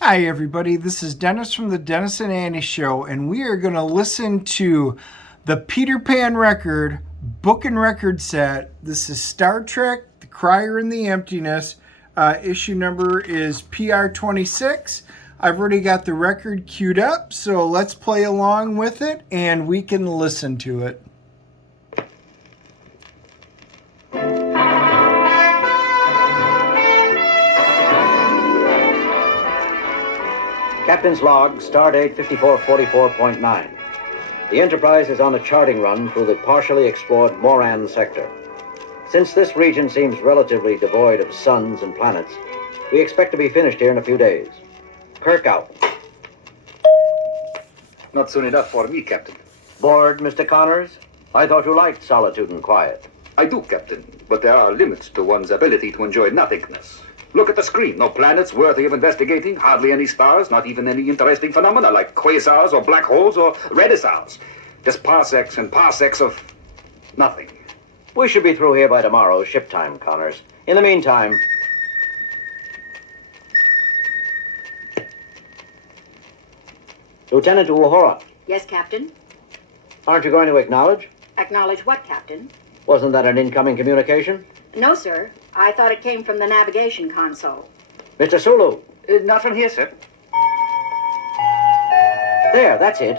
Hi, everybody. This is Dennis from the Dennis and Annie Show, and we are going to listen to the Peter Pan record, book and record set. This is Star Trek The Crier and the Emptiness. Issue number is PR26. I've already got the record queued up, so let's play along with it and we can listen to it. Captain's log, stardate 5444.9. The Enterprise is on a charting run through the partially explored Moran sector. Since this region seems relatively devoid of suns and planets, we expect to be finished here in a few days. Kirk out. Not soon enough for me, Captain. Bored, Mr. Connors? I thought you liked solitude and quiet. I do, Captain, but there are limits to one's ability to enjoy nothingness. Look at the screen. No planets worthy of investigating, hardly any stars, not even any interesting phenomena like quasars or black holes or redisars. Just parsecs and parsecs of nothing. We should be through here by tomorrow, ship time, Connors. In the meantime... Lieutenant Uhura. Yes, Captain. Aren't you going to acknowledge? Acknowledge what, Captain? Wasn't that an incoming communication? No, sir. I thought it came from the navigation console. Mr. Sulu. Not from here, sir. There, that's it.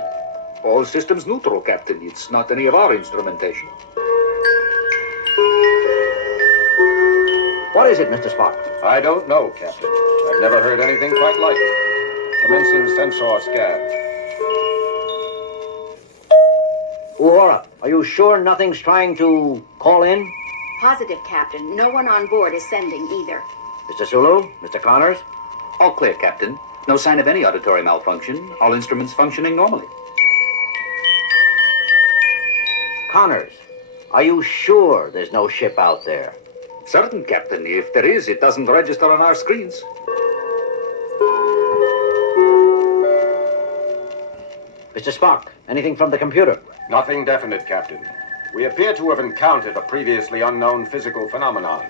All systems neutral, Captain. It's not any of our instrumentation. What is it, Mr. Spock? I don't know, Captain. I've never heard anything quite like it. Commencing sensor scan. Uhura, are you sure nothing's trying to call in? Positive, Captain. No one on board is sending either. Mr. Sulu? Mr. Connors? All clear, Captain. No sign of any auditory malfunction. All instruments functioning normally. Connors, are you sure there's no ship out there? Certain, Captain. If there is, it doesn't register on our screens. Mr. Spock, anything from the computer? Nothing definite, Captain. We appear to have encountered a previously unknown physical phenomenon.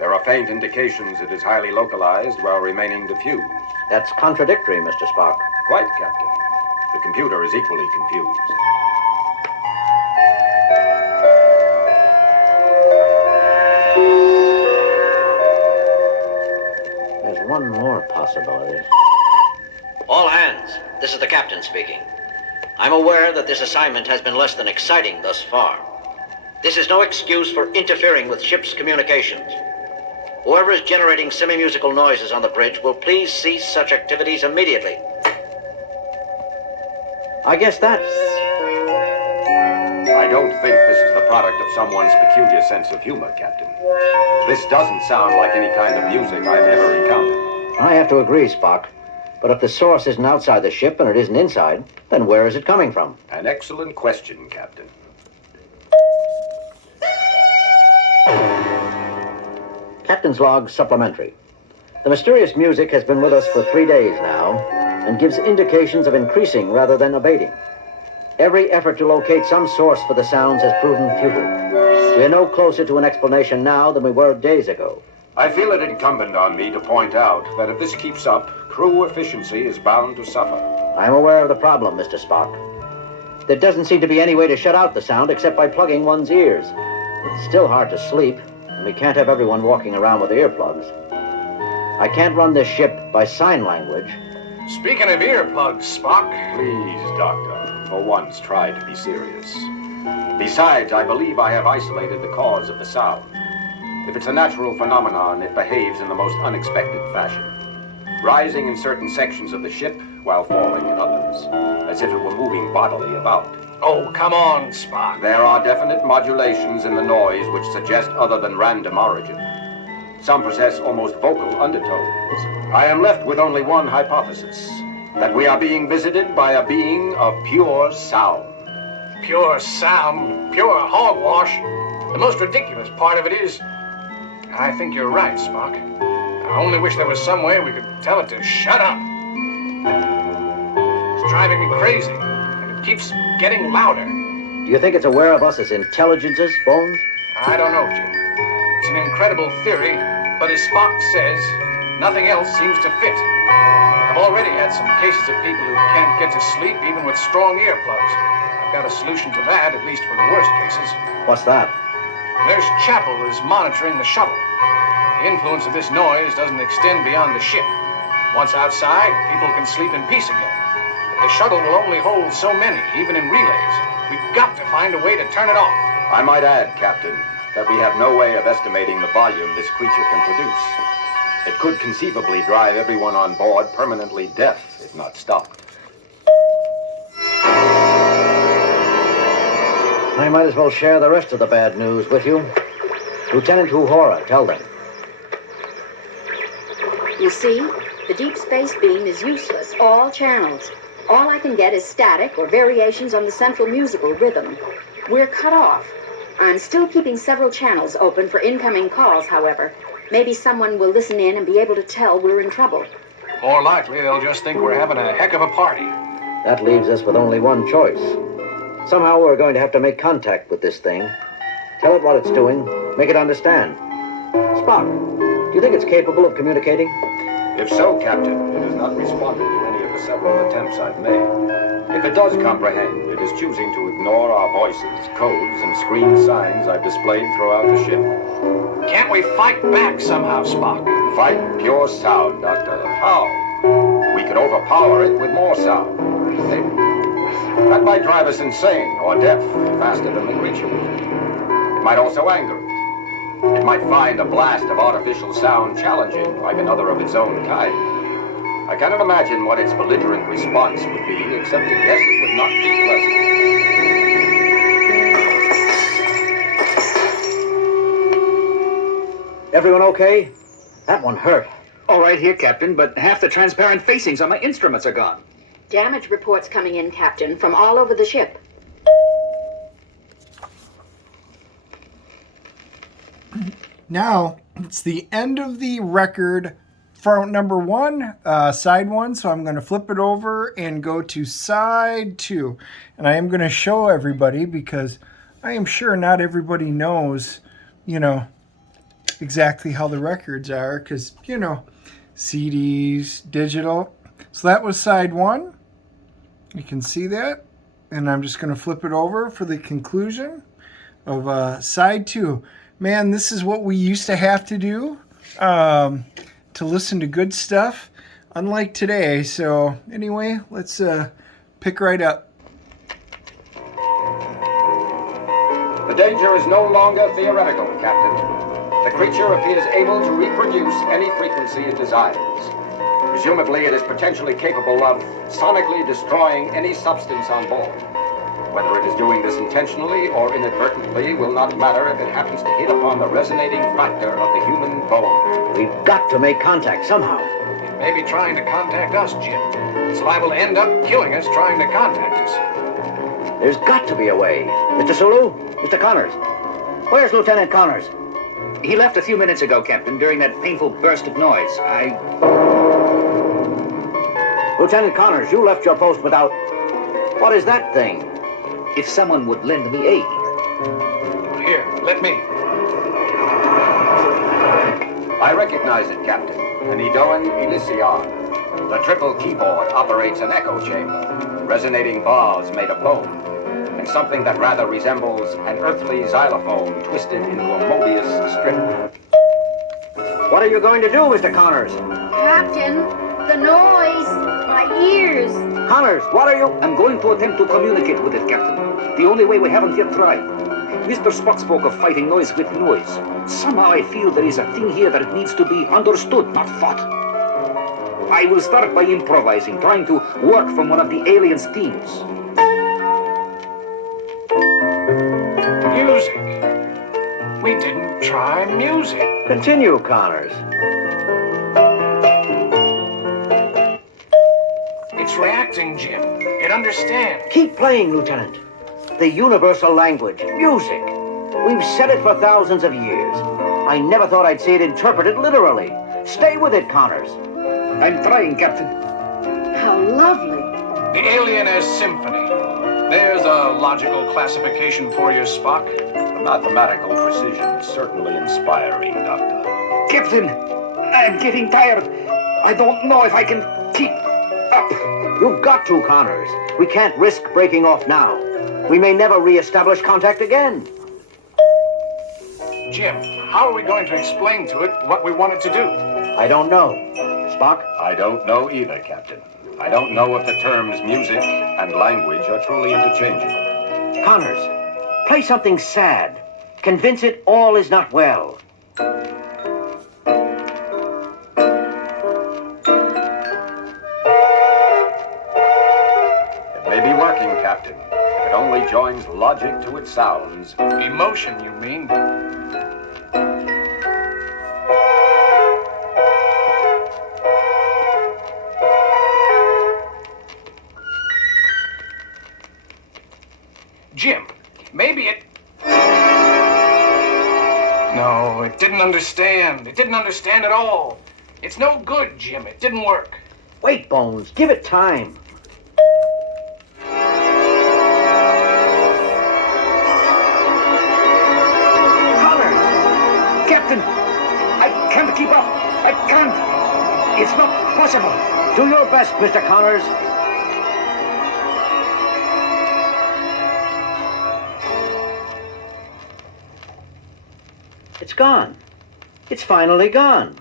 There are faint indications it is highly localized while remaining diffused. That's contradictory, Mr. Spock. Quite, Captain. The computer is equally confused. There's one more possibility. All hands, this is the captain speaking. I'm aware that this assignment has been less than exciting thus far. This is no excuse for interfering with ship's communications. Whoever is generating semi-musical noises on the bridge will please cease such activities immediately. I guess that... I don't think this is the product of someone's peculiar sense of humor, Captain. This doesn't sound like any kind of music I've ever encountered. I have to agree, Spock. But if the source isn't outside the ship and it isn't inside, then where is it coming from? An excellent question, Captain. Captain's log supplementary. The mysterious music has been with us for 3 days now and gives indications of increasing rather than abating. Every effort to locate some source for the sounds has proven futile. We are no closer to an explanation now than we were days ago. I feel it incumbent on me to point out that if this keeps up, crew efficiency is bound to suffer. I am aware of the problem, Mr. Spock. There doesn't seem to be any way to shut out the sound except by plugging one's ears. It's still hard to sleep, and we can't have everyone walking around with earplugs. I can't run this ship by sign language. Speaking of earplugs, Spock. Please, Doctor, for once try to be serious. Besides, I believe I have isolated the cause of the sound. If it's a natural phenomenon, it behaves in the most unexpected fashion, rising in certain sections of the ship while falling in others, as if it were moving bodily about. Oh, come on, Spock. There are definite modulations in the noise which suggest other than random origin. Some possess almost vocal undertones. I am left with only one hypothesis, that we are being visited by a being of pure sound. Pure sound, pure hogwash. The most ridiculous part of it is, I think you're right, Spock. I only wish there was some way we could tell it to shut up. It's driving me crazy, and it keeps getting louder. Do you think it's aware of us as intelligences, Bones? I don't know, Jim. It's an incredible theory, but as Spock says, nothing else seems to fit. had some cases of people who can't get to sleep even with strong earplugs. I've got a solution to that, at least for the worst cases. What's that? Nurse Chapel is monitoring the shuttle. The influence of this noise doesn't extend beyond the ship. Once outside, people can sleep in peace again. But the shuttle will only hold so many, even in relays. We've got to find a way to turn it off. I might add, Captain, that we have no way of estimating the volume this creature can produce. It could conceivably drive everyone on board permanently deaf if not stopped. I might as well share the rest of the bad news with you. Lieutenant Uhura, tell them. You see, the deep space beam is useless, all channels. All I can get is static or variations on the central musical rhythm. We're cut off. I'm still keeping several channels open for incoming calls, however. Maybe someone will listen in and be able to tell we're in trouble. More likely, they'll just think we're having a heck of a party. That leaves us with only one choice. Somehow we're going to have to make contact with this thing. Tell it what it's doing. Make it understand. Spock, do you think it's capable of communicating? If so, Captain, it has not responded to any of the several attempts I've made. If it does comprehend, it is choosing to ignore our voices, codes, and screen signs I've displayed throughout the ship. Can't we fight back somehow, Spock? Fight pure sound, Doctor. How? We could overpower it with more sound. Maybe. That might drive us insane or deaf faster than the creature would. It might also anger it. It might find a blast of artificial sound challenging, like another of its own kind. I cannot imagine what its belligerent response would be, except to guess it would not be pleasant. Everyone okay? That one hurt. All right here, Captain, but half the transparent facings on my instruments are gone. Damage reports coming in, Captain, from all over the ship. Now, it's the end of the record for number one, side one. So I'm going to flip it over and go to side two. And I am going to show everybody because I am sure not everybody knows, exactly how the records are. Because, CDs, digital. So that was side one. You can see that. And I'm just going to flip it over for the conclusion of side two. Man, this is what we used to have to do to listen to good stuff, unlike today. So anyway, let's pick right up. The danger is no longer theoretical, Captain. The creature appears able to reproduce any frequency it desires. Presumably, it is potentially capable of sonically destroying any substance on board. Whether it is doing this intentionally or inadvertently will not matter if it happens to hit upon the resonating factor of the human bone. We've got to make contact somehow. It may be trying to contact us, Jim. It's liable to end up killing us trying to contact us. There's got to be a way. Mr. Sulu? Mr. Connors? Where's Lieutenant Connors? He left a few minutes ago, Captain, during that painful burst of noise. Lieutenant Connors, you left your post without... What is that thing? If someone would lend me aid. Here, let me. I recognize it, Captain. An Edoan Elysion. The triple keyboard operates an echo chamber, resonating bars made of bone, and something that rather resembles an earthly xylophone twisted into a Mobius strip. What are you going to do, Mr. Connors? Captain, the noise! My ears! Connors, what are you... I'm going to attempt to communicate with it, Captain. The only way we haven't yet tried. Mr. Spock spoke of fighting noise with noise. Somehow I feel there is a thing here that needs to be understood, not fought. I will start by improvising, trying to work from one of the aliens' themes. Music. We didn't try music. Continue, Connors. It's reacting, Jim. It understands. Keep playing, Lieutenant. The universal language, music. We've said it for thousands of years. I never thought I'd see it interpreted literally. Stay with it, Connors. I'm trying, Captain. How lovely. The Alienist Symphony. There's a logical classification for you, Spock. The mathematical precision is certainly inspiring, Doctor. Captain, I'm getting tired. I don't know if I can keep. Up! You've got to, Connors. We can't risk breaking off now. We may never re-establish contact again. Jim, how are we going to explain to it what we want it to do? I don't know. Spock? I don't know either, Captain. I don't know if the terms music and language are truly interchangeable. Connors, play something sad. Convince it all is not well. It may be working, Captain. If it only joins logic to its sounds. Emotion, you mean? Jim, maybe it... No, it didn't understand. It didn't understand at all. It's no good, Jim. It didn't work. Wait, Bones. Give it time. Connors! Captain! I can't keep up! I can't! It's not possible! Do your best, Mr. Connors. It's gone. It's finally gone.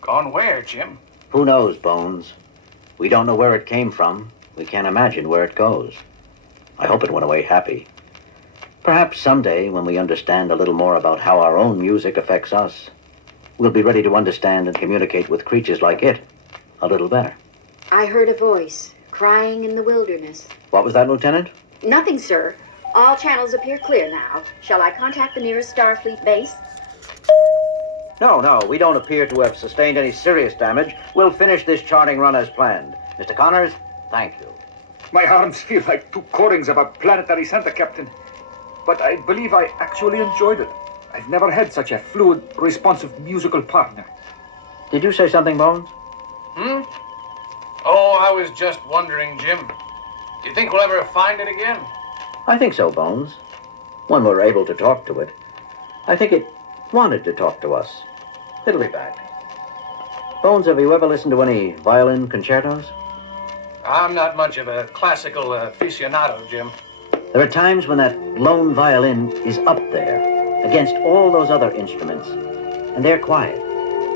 Gone where, Jim? Who knows, Bones? We don't know where it came from. We can't imagine where it goes. I hope it went away happy. Perhaps someday, when we understand a little more about how our own music affects us, we'll be ready to understand and communicate with creatures like it a little better. I heard a voice crying in the wilderness. What was that, Lieutenant? Nothing, sir. All channels appear clear now. Shall I contact the nearest Starfleet base? No, we don't appear to have sustained any serious damage. We'll finish this charting run as planned. Mr. Connors, thank you. My arms feel like two core-rings of a planetary center, Captain. But I believe I actually enjoyed it. I've never had such a fluid, responsive musical partner. Did you say something, Bones? Oh, I was just wondering, Jim. Do you think we'll ever find it again? I think so, Bones. When we're able to talk to it. I think it wanted to talk to us. It'll be back. Bones, have you ever listened to any violin concertos? I'm not much of a classical aficionado, Jim. There are times when that lone violin is up there, against all those other instruments, and they're quiet,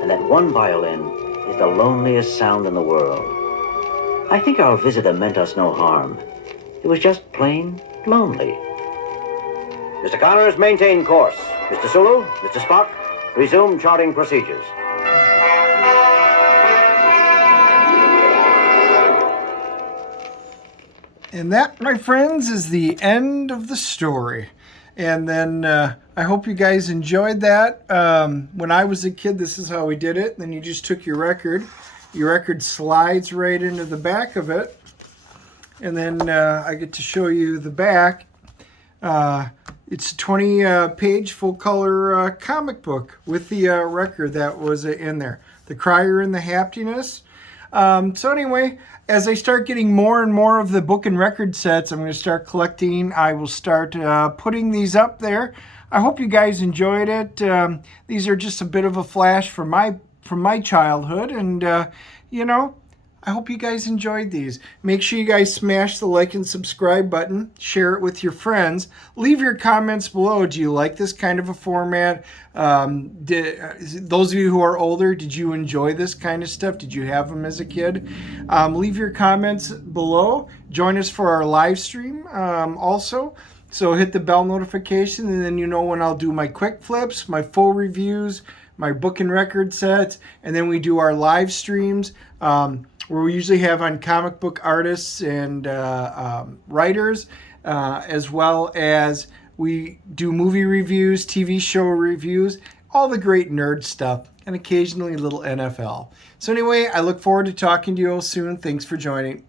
and that one violin is the loneliest sound in the world. I think our visitor meant us no harm. It was just plain lonely. Mr. Connors, maintain course. Mr. Sulu, Mr. Spock, resume charting procedures. And that, my friends, is the end of the story. And then I hope you guys enjoyed that. When I was a kid, this is how we did it. Then you just took your record. Your record slides right into the back of it. And then I get to show you the back. It's a 20-page full-color comic book with the record that was in there. The Crier and the Emptiness. So anyway, as I start getting more and more of the book and record sets, I'm going to start collecting. I will start putting these up there. I hope you guys enjoyed it. These are just a bit of a flash from my childhood, and I hope you guys enjoyed these. Make sure you guys smash the like and subscribe button. Share it with your friends. Leave your comments below. Do you like this kind of a format? Those of you who are older, did you enjoy this kind of stuff? Did you have them as a kid? Leave your comments below. Join us for our live stream also. So hit the bell notification, and then you know when I'll do my quick flips, my full reviews, my book and record sets, and then we do our live streams where we usually have on comic book artists and writers, as well as we do movie reviews, TV show reviews, all the great nerd stuff, and occasionally a little NFL. So anyway, I look forward to talking to you all soon. Thanks for joining.